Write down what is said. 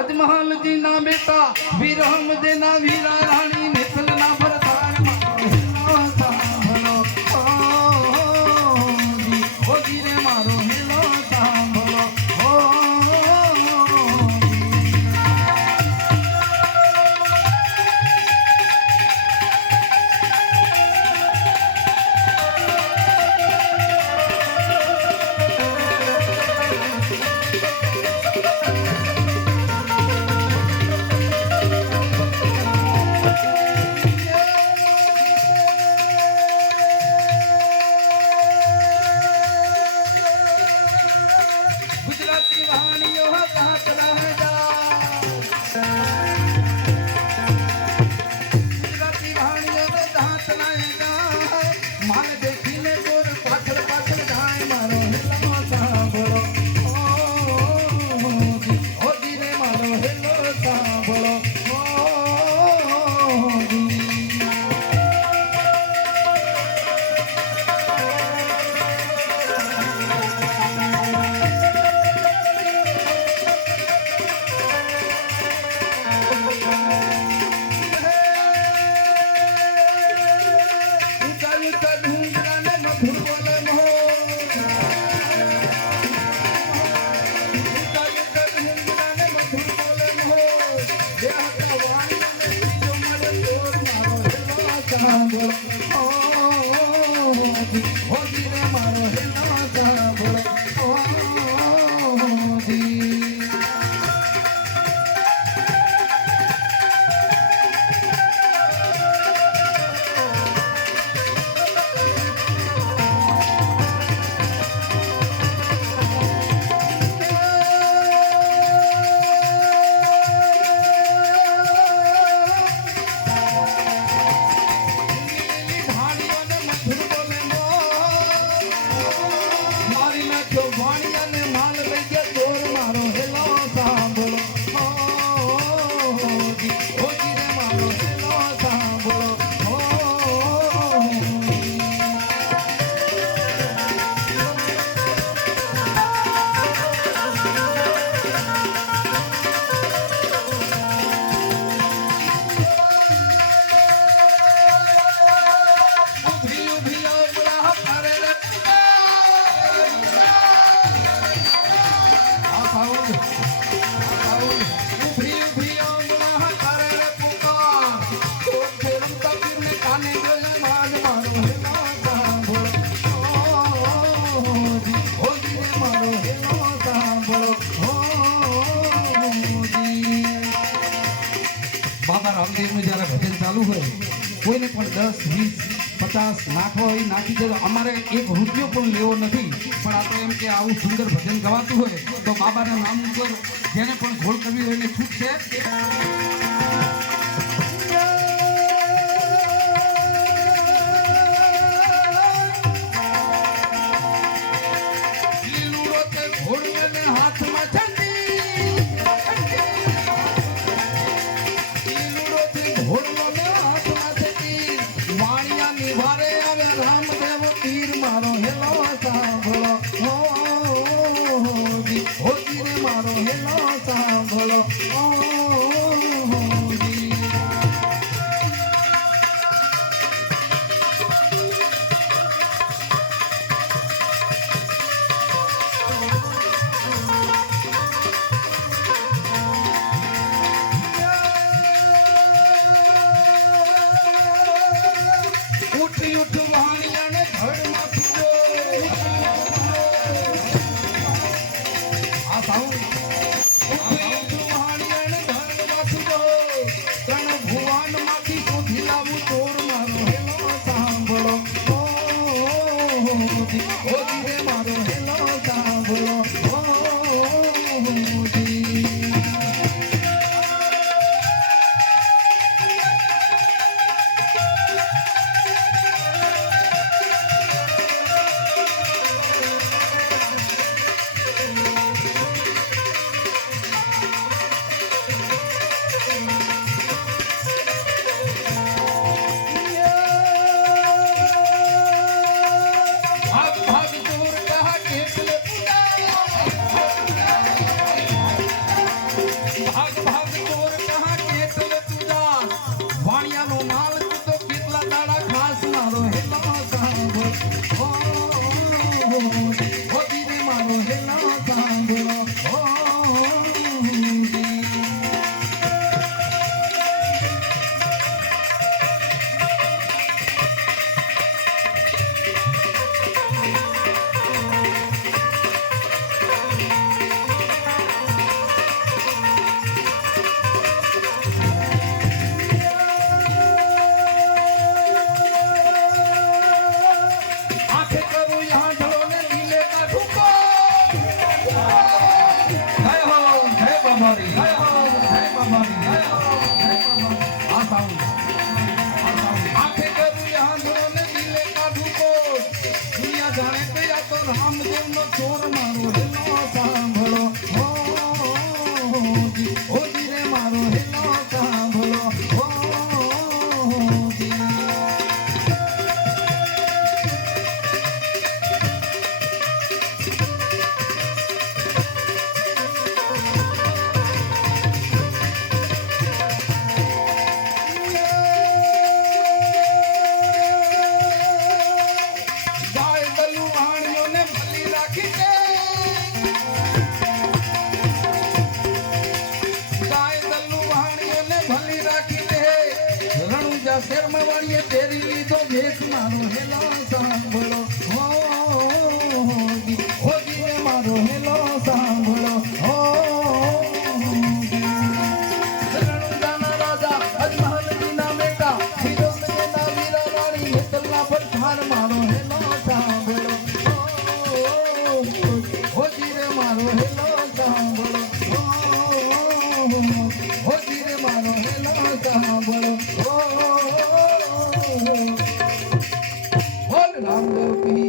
अजमहल जी ना बेटा वीर हम देना वीरा रानी नेतल ना भरतार मारो सांभलो ओ जी रे मारो हेलो सांभलो ओ રામદેવનું જ્યારે ભજન ચાલુ હોય કોઈને પણ 10, 20, 50 નાખો એ નાખી દેજો. અમારે એક રૂપિયો પણ લેવો નથી, પણ આ તો એમ કે આવું સુંદર ભજન ગવાતું હોય તો બાબાના નામ ઉપર જેને પણ ઘોળ કરવી હોય એને છૂટ છે. જાણે કે આ તો રામદેવનો ચોર મારો હેલો સાંભળો હો ઓ ધીરે મારો હેલો સાંભળો હો શેરમાં વાળીએ તેરી લીધો ભેખ મારો હેલો સાંભળો હો જીને મારો હેલો સાંભળો હો રણુદાના રાજા અજમલજીના બેટા વિરોધના વીરા વાળી હેતલના પર ધાર મારો હેલો સાંભળો હો જીને મારો હેલો સાંભળો હો જીને મારો હેલો સાંભળો બોલ રામદેવ કી